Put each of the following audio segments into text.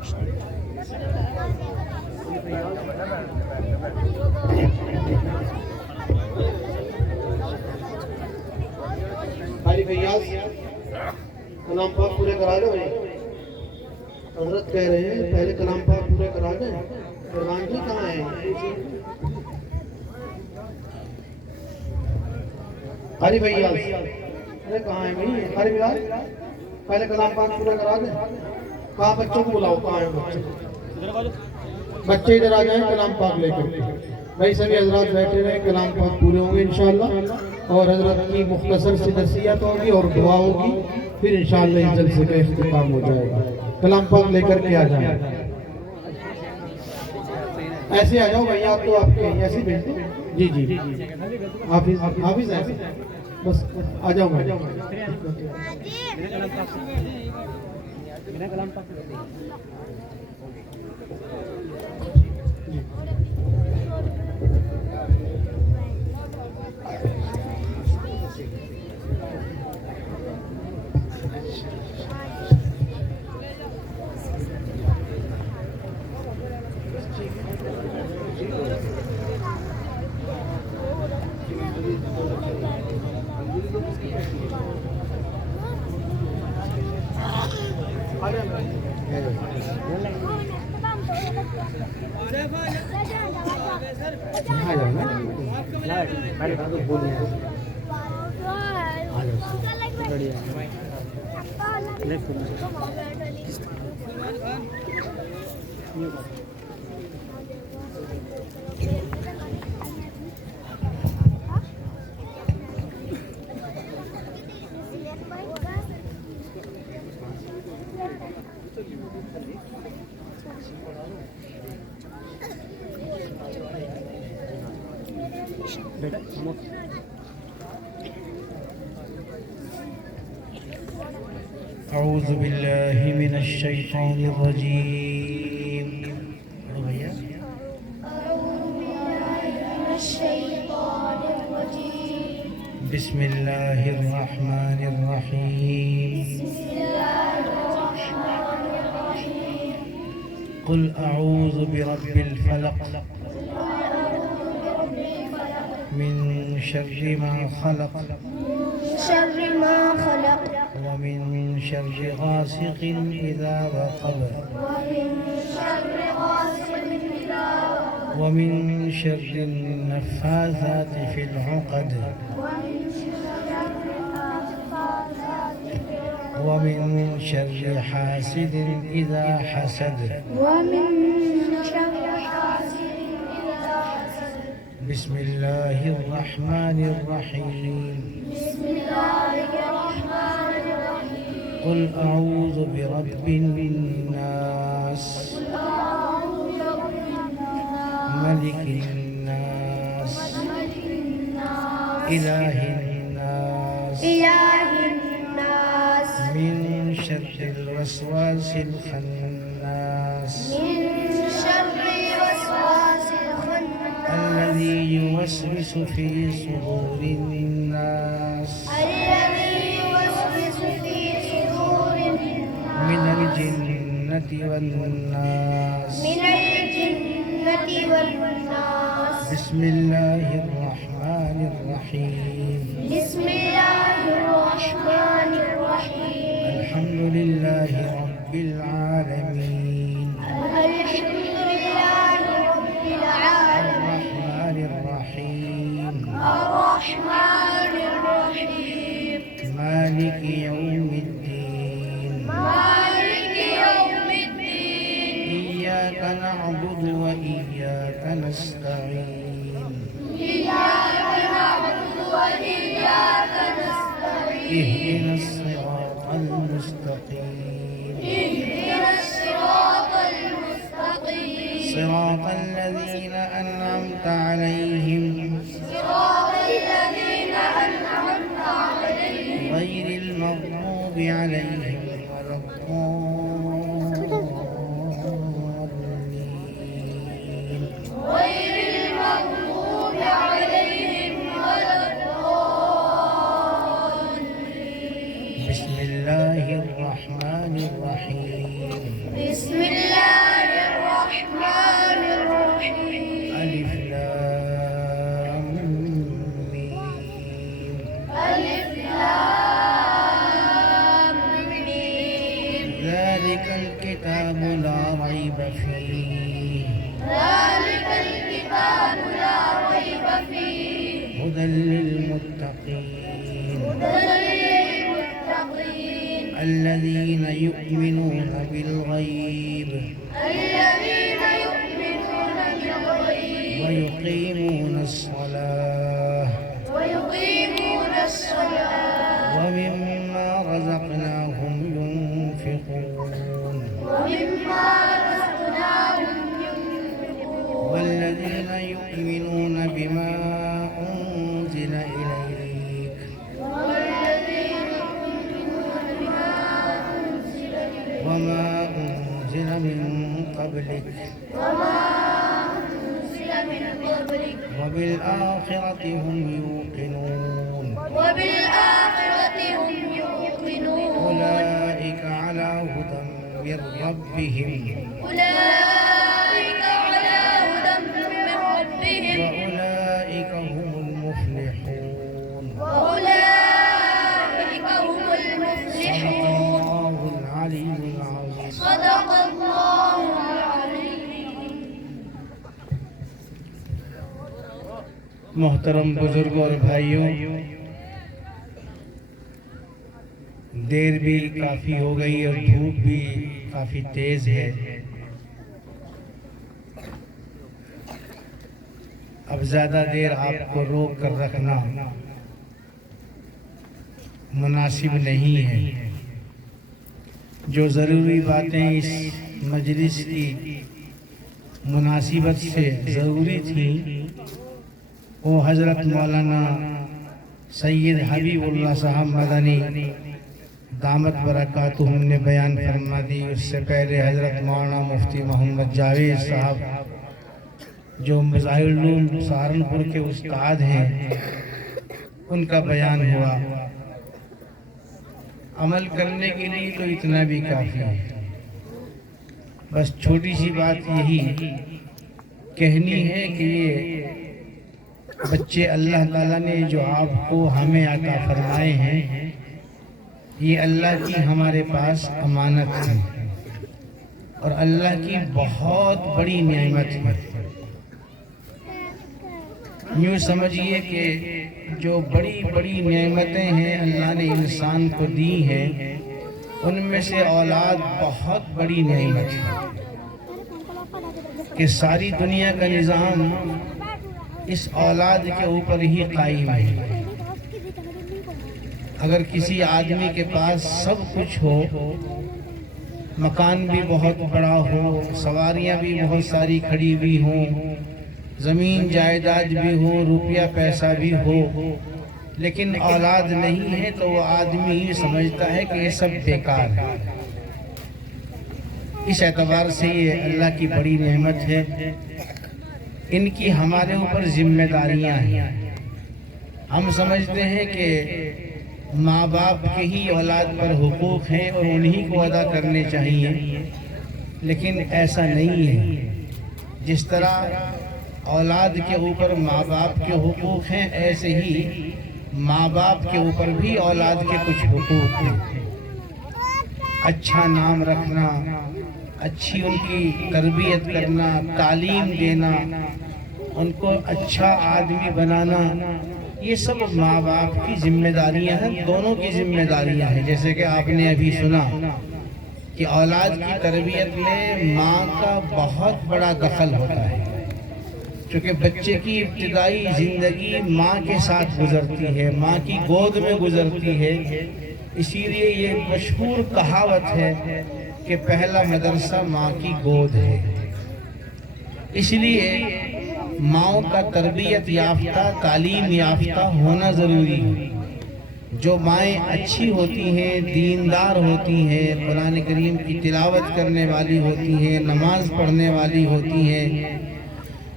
حاجی فیاض کلام پاک پورے کرا دو. حضرت کہہ رہے ہیں پہلے کلام پاک پورے کرا دیں. فرمان جی کہاں ہیں؟ حاجی فیاض کہاں ہیں بھائی؟ حاجی فیاض پہلے کلام پاک پورا کرا دیں. کہاں بچوں کو بلاؤ؟ کہاں ہیں بچے؟ بچے ادھر آ جائیں کلام پاک لے کر. بھائی سبھی حضرات بیٹھے رہے، کلام پاک پورے ہوں گے انشاءاللہ، اور حضرت کی مختصر سی نصیحت ہوگی اور دعا ہوگی، پھر انشاءاللہ اس جلسے کا اختتام ہو جائے گا. کلام پاک لے کر کے آ جائیں. ایسے آ جاؤ بھائی، آپ تو آپ کے ایسے بھیج دیں. جی جی حافظ ایسے بس آ جاؤ بھائی. أعوذ بالله من الشيطان الرجيم. بسم الله الرحمن الرحيم. قل أعوذ برب الفلق من شر ما خلق ومن شر غاسق إذا وقب ومن شر النفاثات في العقد ومن شر حاسد إذا حسد. بسم الله الرحمن الرحيم. قل أعوذ برب الناس ملك الناس إله الناس من شر الوسواس الخناس الذي يوسوس في صدور الناس من الجنة والناس. بسم الله الرحمن الرحيم. الحمد لله رب العالمين. الرحمن الرحيم. مالك يوم الدين. إياك نعبد وإياك نستعين. اهدنا الصراط المستقيم. صراط الذين أنعمت عليهم غير المغضوب عليهم ولا الضالين. بسم الله الرحمن الرحيم. الكتاب لا ريب فيه ذلك الكتاب لا ريب فيه هدى للمتقين الذين يؤمنون بالغيب ويقيمون الصلاة ومما رزقناهم ينفقون والذين يؤمنون بما أنزل إليك وما أنزل من قبلك وبالآخرة هم يوقنون أولئك على هدى من ربهم وأولئك هم المفلحون صدق الله العلي العظيم. صدق الله العظيم. محترم بزرگوں اور بھائیوں، دیر بھی کافی ہو گئی اور دھوپ بھی کافی تیز ہے۔ اب زیادہ دیر آپ کو روک کر رکھنا مناسب نہیں ہے۔ جو ضروری باتیں اس مجلس کی مناسبت سے ضروری تھیں وہ حضرت مولانا سید حبیب اللہ صاحب مدنی دامت برکاتہم نے بیان فرما دی۔ اس سے پہلے حضرت مولانا مفتی محمد جاوید صاحب جو مظاہر العلوم سہارنپور کے استاد ہیں ان کا بیان ہوا۔ عمل کرنے کے لیے تو اتنا بھی کافی ہے۔ بس چھوٹی سی بات یہی کہنی ہے کہ یہ بچے اللہ تعالیٰ نے جو آپ کو ہمیں عطا فرمائے ہیں یہ اللہ کی ہمارے پاس امانت ہے اور اللہ کی بہت بڑی نعمت ہے۔ یوں سمجھیے کہ جو بڑی بڑی نعمتیں ہیں اللہ نے انسان کو دی ہیں ان میں سے اولاد بہت بڑی نعمت ہے کہ ساری دنیا کا نظام اس اولاد کے اوپر ہی قائم ہے۔ اگر کسی آدمی کے پاس سب کچھ ہو، مکان بھی بہت بڑا ہو، سواریاں بھی بہت ساری کھڑی ہوئی ہوں، زمین جائیداد بھی ہو، روپیہ پیسہ بھی ہو، لیکن اولاد نہیں ہے تو وہ آدمی یہ سمجھتا ہے کہ یہ سب بیکار ہے۔ اس اعتبار سے یہ اللہ کی بڑی نعمت ہے۔ ان کی ہمارے اوپر ذمہ داریاں ہیں۔ ہم سمجھتے ہیں کہ ماں باپ کے ہی اولاد پر حقوق ہیں اور انہی کو ادا کرنے چاہیے، لیکن ایسا نہیں ہے۔ جس طرح اولاد کے اوپر ماں باپ کے حقوق ہیں ایسے ہی ماں باپ کے اوپر بھی اولاد کے کچھ حقوق ہیں۔ اچھا نام رکھنا، اچھی ان کی تربیت کرنا، تعلیم دینا، ان کو اچھا آدمی بنانا، یہ سب ماں باپ کی ذمہ داریاں ہیں، دونوں کی ذمہ داریاں ہیں۔ جیسے کہ آپ نے ابھی سنا کہ اولاد کی تربیت میں ماں کا بہت بڑا دخل ہوتا ہے، چونکہ بچے کی ابتدائی زندگی ماں کے ساتھ گزرتی ہے، ماں کی گود میں گزرتی ہے۔ اسی لیے یہ مشہور کہاوت ہے کہ پہلا مدرسہ ماں کی گود ہے۔ اس لیے ماؤں کا تربیت یافتہ، تعلیم یافتہ ہونا ضروری ہے۔ جو مائیں اچھی ہوتی ہیں، دیندار ہوتی ہیں، قرآن کریم کی تلاوت کرنے والی ہوتی ہیں، نماز پڑھنے والی ہوتی ہیں،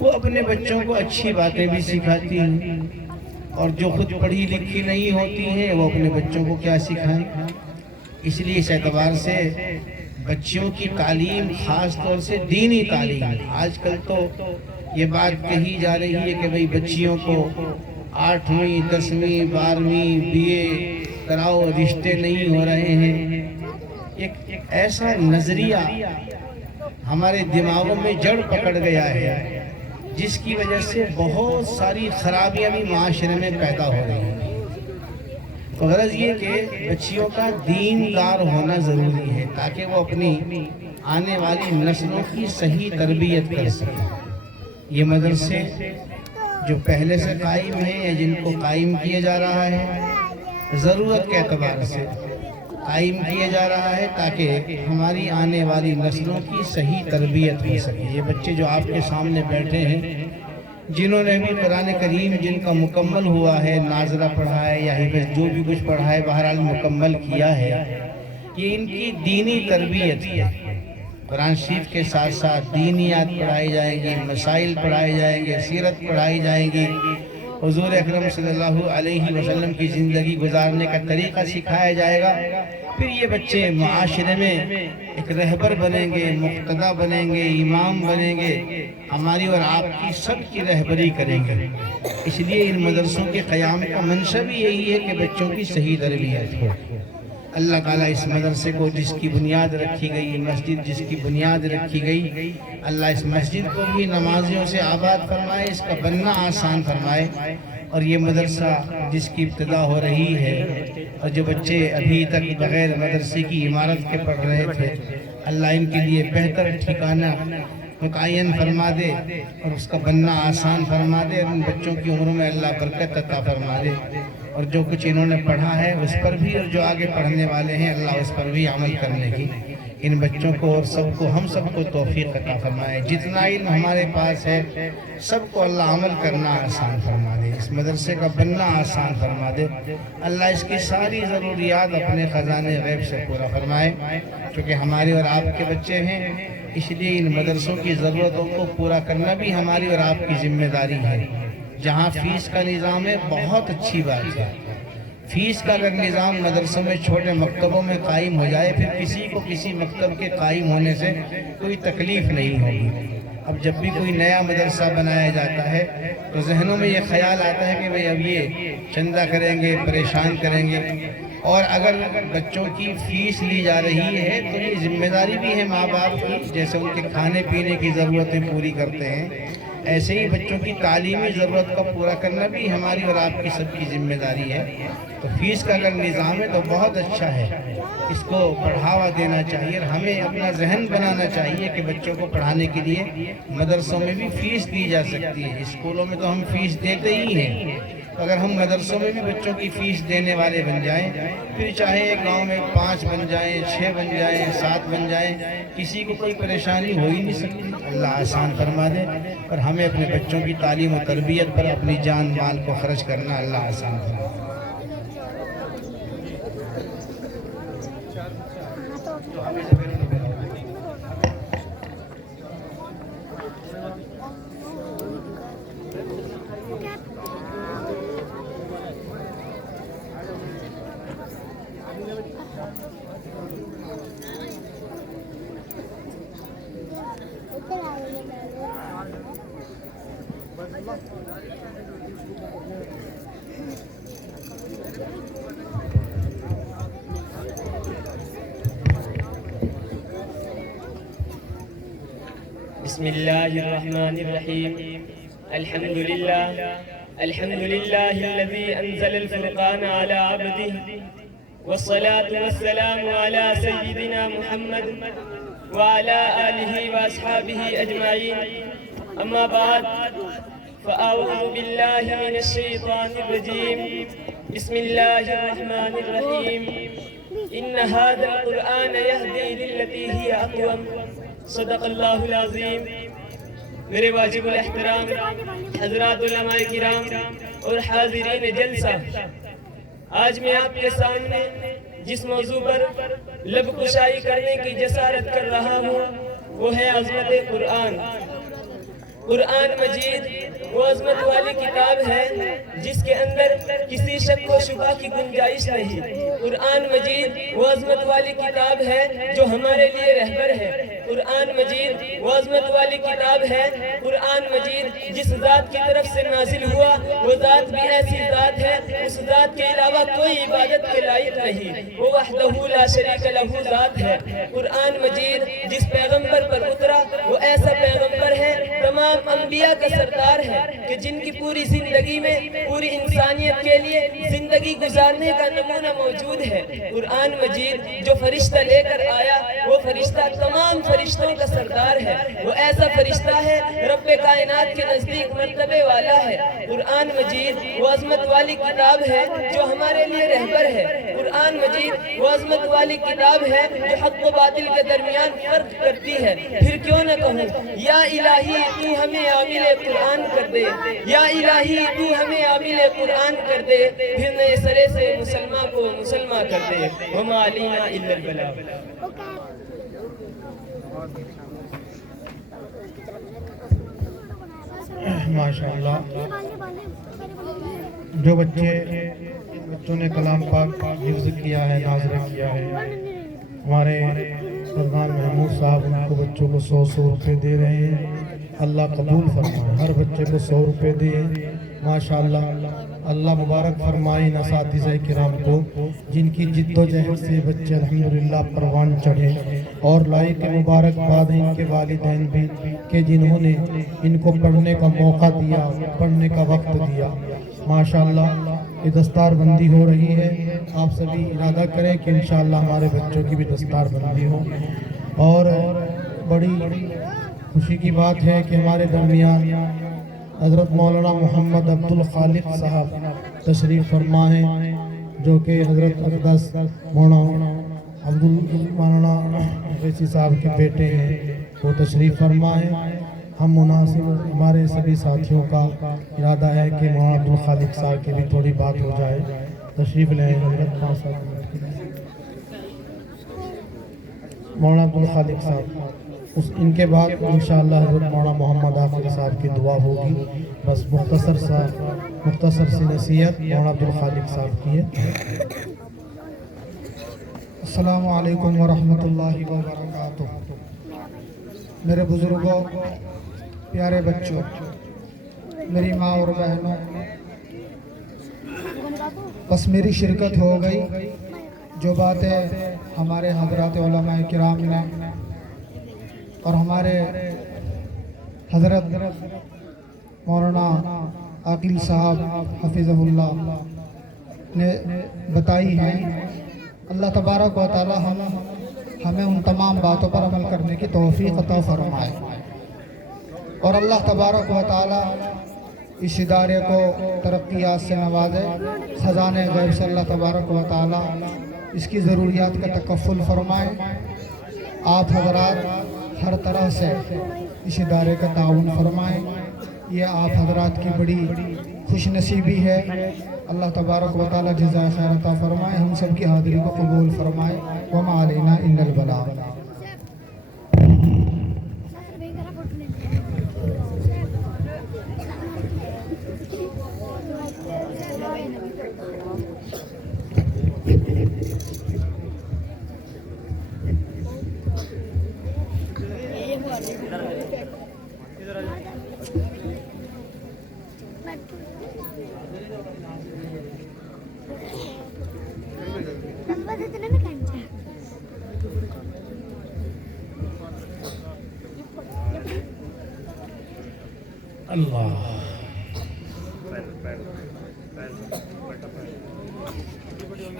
وہ اپنے بچوں کو اچھی باتیں بھی سکھاتی ہیں، اور جو خود پڑھی لکھی نہیں ہوتی ہیں وہ اپنے بچوں کو کیا سکھائیں۔ اس لیے اس اعتبار سے بچیوں کی تعلیم، خاص طور سے دینی تعلیم، آج کل تو یہ بات کہی جا رہی ہے کہ بھئی بچیوں کو 8ویں 10ویں 12ویں BA کراؤ، رشتے نہیں ہو رہے ہیں۔ ایک ایسا نظریہ ہمارے دماغوں میں جڑ پکڑ گیا ہے جس کی وجہ سے بہت ساری خرابیاں بھی معاشرے میں پیدا ہو رہی ہیں۔ تو غرض یہ کہ بچیوں کا دیندار ہونا ضروری ہے تاکہ وہ اپنی آنے والی نسلوں کی صحیح تربیت کر سکیں۔ یہ مدرسے جو پہلے سے قائم ہیں یا جن کو قائم کیا جا رہا ہے، ضرورت کے اعتبار سے قائم کیا جا رہا ہے تاکہ ہماری آنے والی نسلوں کی صحیح تربیت ہو سکے۔ یہ بچے جو آپ کے سامنے بیٹھے ہیں، جنہوں نے بھی قرآن کریم جن کا مکمل ہوا ہے، ناظرہ پڑھا ہے یا حفظ جو بھی کچھ پڑھا ہے، بہرحال مکمل کیا ہے، یہ ان کی دینی تربیت ہے۔ قرآن شریف کے ساتھ ساتھ دینیات پڑھائی جائیں گی، مسائل پڑھائے جائیں گے، سیرت پڑھائی جائیں گی، حضور اکرم صلی اللہ علیہ وسلم کی زندگی گزارنے کا طریقہ سکھایا جائے گا۔ پھر یہ بچے معاشرے میں ایک رہبر بنیں گے، مقتدی بنیں گے، امام بنیں گے، ہماری اور آپ کی سب کی رہبری کریں گے۔ اس لیے ان مدرسوں کے قیام کا منشا بھی یہی ہے کہ بچوں کی صحیح تربیت ہو۔ اللہ تعالیٰ اس مدرسے کو جس کی بنیاد رکھی گئی، مسجد جس کی بنیاد رکھی گئی، اللہ اس مسجد کو بھی نمازیوں سے آباد فرمائے، اس کا بننا آسان فرمائے، اور یہ مدرسہ جس کی ابتدا ہو رہی ہے اور جو بچے ابھی تک بغیر مدرسے کی عمارت کے پڑھ رہے تھے، اللہ ان کے لیے بہتر ٹھکانہ متعین فرما دے اور اس کا بننا آسان فرما دے، اور ان بچوں کی عمروں میں اللہ برکت عطا فرما دے، اور جو کچھ انہوں نے پڑھا ہے اس پر بھی اور جو آگے پڑھنے والے ہیں اللہ اس پر بھی عمل کرنے کی ان بچوں کو اور سب کو ہم سب کو توفیق عطا فرمائے۔ جتنا علم ہمارے پاس ہے سب کو اللہ عمل کرنا آسان فرما دے، اس مدرسے کا بننا آسان فرما دے، اللہ اس کی ساری ضروریات اپنے خزانے غیب سے پورا فرمائے۔ چونکہ ہمارے اور آپ کے بچے ہیں، اس لیے ان مدرسوں کی ضرورتوں کو پورا کرنا بھی ہماری اور آپ کی ذمہ داری ہے۔ جہاں فیس کا نظام ہے بہت اچھی بات ہے، فیس کا اگر نظام مدرسوں میں چھوٹے مکتبوں میں قائم ہو جائے پھر کسی کو کسی مکتب کے قائم ہونے سے کوئی تکلیف نہیں ہوگی۔ اب جب بھی کوئی نیا مدرسہ بنایا جاتا ہے تو ذہنوں میں یہ خیال آتا ہے کہ بھئی اب یہ چندہ کریں گے، پریشان کریں گے، اور اگر بچوں کی فیس لی جا رہی ہے تو یہ ذمہ داری بھی ہے ماں باپ کی، جیسے ان کے کھانے پینے کی ضرورتیں پوری کرتے ہیں ایسے ہی بچوں کی تعلیمی ضرورت کا پورا کرنا بھی ہماری اور آپ کی سب کی ذمہ داری ہے۔ تو فیس کا اگر نظام ہے تو بہت اچھا ہے، اس کو بڑھاوا دینا چاہیے، اور ہمیں اپنا ذہن بنانا چاہیے کہ بچوں کو پڑھانے کے لیے مدرسوں میں بھی فیس دی جا سکتی ہے۔ اسکولوں میں تو ہم فیس دیتے ہی ہیں، اگر ہم مدرسوں میں بھی بچوں کی فیس دینے والے بن جائیں، پھر چاہے گاؤں میں 5 بن جائیں، 6 بن جائیں، 7 بن جائیں، کسی کو کوئی پریشانی ہو ہی نہیں سکتی۔ اللہ آسان فرما دے، اور ہمیں اپنے بچوں کی تعلیم و تربیت پر اپنی جان مال کو خرچ کرنا اللہ آسان فرما دے۔ بسم الله الرحمن الرحيم. الحمد لله الذي أنزل الفرقان على عبده، والصلاة والسلام على سيدنا محمد وعلى آله وأصحابه أجمعين. أما بعد، فأعوذ بالله من الشيطان الرجيم. بسم الله الرحمن الرحيم. إن هذا القرآن يهدي للتي هي أقوم. صدق اللہ العظیم. میرے واجب الاحترام حضرات علماء کرام اور حاضرین جلسہ، آج میں آپ کے سامنے جس موضوع پر لب کشائی کرنے کی جسارت کر رہا ہوں وہ ہے عظمت قرآن. قرآن مجید وہ عظمت والی کتاب ہے جس کے اندر کسی شک و شبہ کی گنجائش نہیں۔ قرآن مجید وہ عظمت والی کتاب ہے جو ہمارے لیے رہبر ہے۔ قرآن مجید وہ عظمت والی کتاب ہے۔ قرآن مجید جس ذات کی طرف سے نازل ہوا وہ ذات بھی ایسی ذات ہے، اس ذات کے علاوہ کوئی عبادت کے لائق نہیں، وہ وحدہ لا شریک لہ ذات ہے۔ قرآن مجید جس پیغمبر پر اترا وہ ایسا پیغمبر ہے، تمام انبیاء کا سردار ہے کہ جن کی پوری زندگی میں پوری انسانیت کے لیے زندگی گزارنے کا نمونہ موجود ہے۔ قرآن مجید جو فرشتہ لے کر آیا وہ فرشتہ تمام فرشتوں کا سردار ہے، وہ ایسا فرشتہ ہے رب کائنات کے نزدیک مرتبے والا ہے۔ قرآن مجید وہ عظمت والی کتاب ہے جو ہمارے لیے رہبر ہے۔ قرآن مجید وہ عظمت والی کتاب ہے جو حق و باطل کے درمیان فرق کرتی ہے۔ پھر کیوں نہ کہوں یا الہی تو ہمیں عامل قرآن کر دے، یا الہی تو ہمیں عامل قرآن کر دے، پھر نئے سرے سے مسلمان کو مسلمان کر دے۔ وما علینا الا البلاغ۔ ماشاءاللہ جو بچوں نے کلام پاک حفظ کیا ہے، ناظرہ کیا ہے، ہمارے سردار محمود صاحب ان کو بچوں کو 100 روپے دے رہے ہیں۔ اللہ قبول فرمائے، ہر بچے کو 100 روپے دے۔ ماشاءاللہ اللہ مبارک فرمائے ان اساتذہ کرام کو جن کی جد و جہد سے بچے الحمدللہ پروان چڑھے، اور لائق مبارکباد ان کے والدین بھی کہ جنہوں نے ان کو پڑھنے کا موقع دیا، پڑھنے کا وقت دیا۔ ماشاءاللہ یہ دستار بندی ہو رہی ہے، آپ سبھی ارادہ کریں کہ انشاءاللہ ہمارے بچوں کی بھی دستار بندی ہو۔ اور بڑی خوشی کی بات ہے کہ ہمارے درمیان حضرت مولانا محمد عبد الخالق صاحب تشریف فرما ہیں، جو کہ حضرت اقدس مولانا مولانا ویسی صاحب کے بیٹے ہیں، وہ تشریف فرما ہیں۔ ہم مناسب ہمارے سبھی ساتھیوں کا ارادہ ہے کہ مولانا عبد الخالق صاحب کی بھی تھوڑی بات ہو جائے۔ تشریف لیں حضرت 5 منٹ کے لیے۔ مولانا عبد الخالق صاحب، ان کے بعد انشاءاللہ حضرت مولانا محمد آخر صاحب کی دعا ہوگی۔ بس مختصر سی نصیحت مولانا عبد الخالق صاحب کی ہے۔ السلام علیکم ورحمۃ اللہ وبرکاتہ۔ میرے بزرگوں، پیارے بچوں، میری ماں اور بہنوں، بس میری شرکت ہو گئی۔ جو باتیں ہمارے حضرات علماء کرام نے اور ہمارے حضرت مولانا عاقل صاحب حفظہ اللہ نے بتائی ہیں، اللہ تبارک و تعالی ہمیں ان تمام باتوں پر عمل کرنے کی توفیق عطا فرمائے، اور اللہ تبارک و تعالی اس ادارے کو ترقیات سے نوازے۔ خزانہ غیب سے اللہ تبارک و تعالی اس کی ضروریات کا تکفل فرمائے۔ آپ حضرات ہر طرح سے اس ادارے کا تعاون فرمائیں، یہ آپ حضرات کی بڑی خوش نصیبی ہے۔ اللہ تبارک و تعالی جزائے خیر عطا فرمائے، ہم سب کی حاضری کو قبول فرمائے۔ وما علینا الا البلاغ۔ اللہ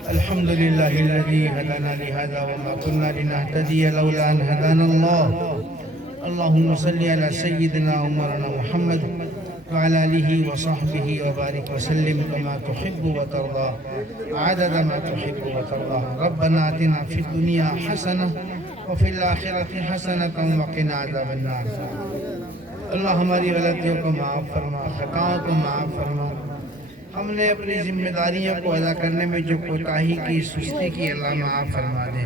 الحمد للہ الذی هدانا لهذا وما كنا لنهتدي لولا ان هدانا الله اللهم صل على سيدنا ومولانا محمد وعلى آله وصحبه وبارك وسلم كما تحب وترضى عدد ما تحب وترضى ربنا آتنا في الدنيا حسنة وفي الآخرة حسنة وقنا عذاب النار۔ اللہ ہماری غلطیوں کو معاف فرما، خطاؤں کو معاف فرما، ہم نے اپنی ذمہ داریوں کو ادا کرنے میں جو کوتاہی کی، سستی کی، اللہ معاف فرما دے۔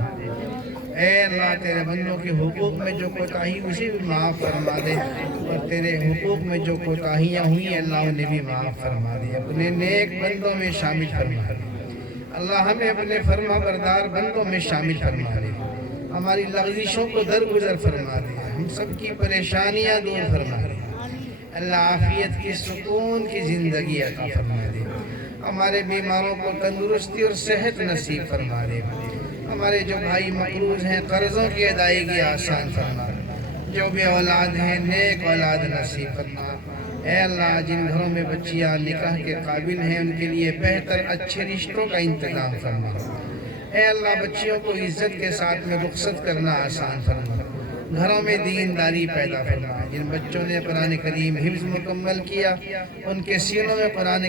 اے اللہ تیرے بندوں کے حقوق میں جو کوتاہی اسے بھی معاف فرما دے، اور تیرے حقوق میں جو کوتاہیاں ہوئی اللہ انہیں بھی معاف فرما دے، اپنے نیک بندوں میں شامل فرما دے۔ اللہ ہمیں اپنے فرما بردار بندوں میں شامل فرما دے، ہماری لغزشوں کو درگزر فرما دے، ہم سب کی پریشانیاں دور فرما دے، اللہ عافیت کی سکون کی زندگی عطا فرما دے، ہمارے بیماروں کو تندرستی اور صحت نصیب فرما دے، ہمارے جو بھائی مقروض ہیں قرضوں کی ادائیگی آسان فرما، جو بھی اولاد ہیں نیک اولاد نصیب فرما۔ اے اللہ جن گھروں میں بچیاں نکاح کے قابل ہیں ان کے لیے بہتر اچھے رشتوں کا انتظام فرما۔ اے اللہ بچیوں کو عزت کے ساتھ میں رخصت کرنا آسان فرما، گھروں میں دینداری پیدا فرما۔ جن بچوں نے قرآن کریم حفظ مکمل کیا ان کے سینوں میں قرآن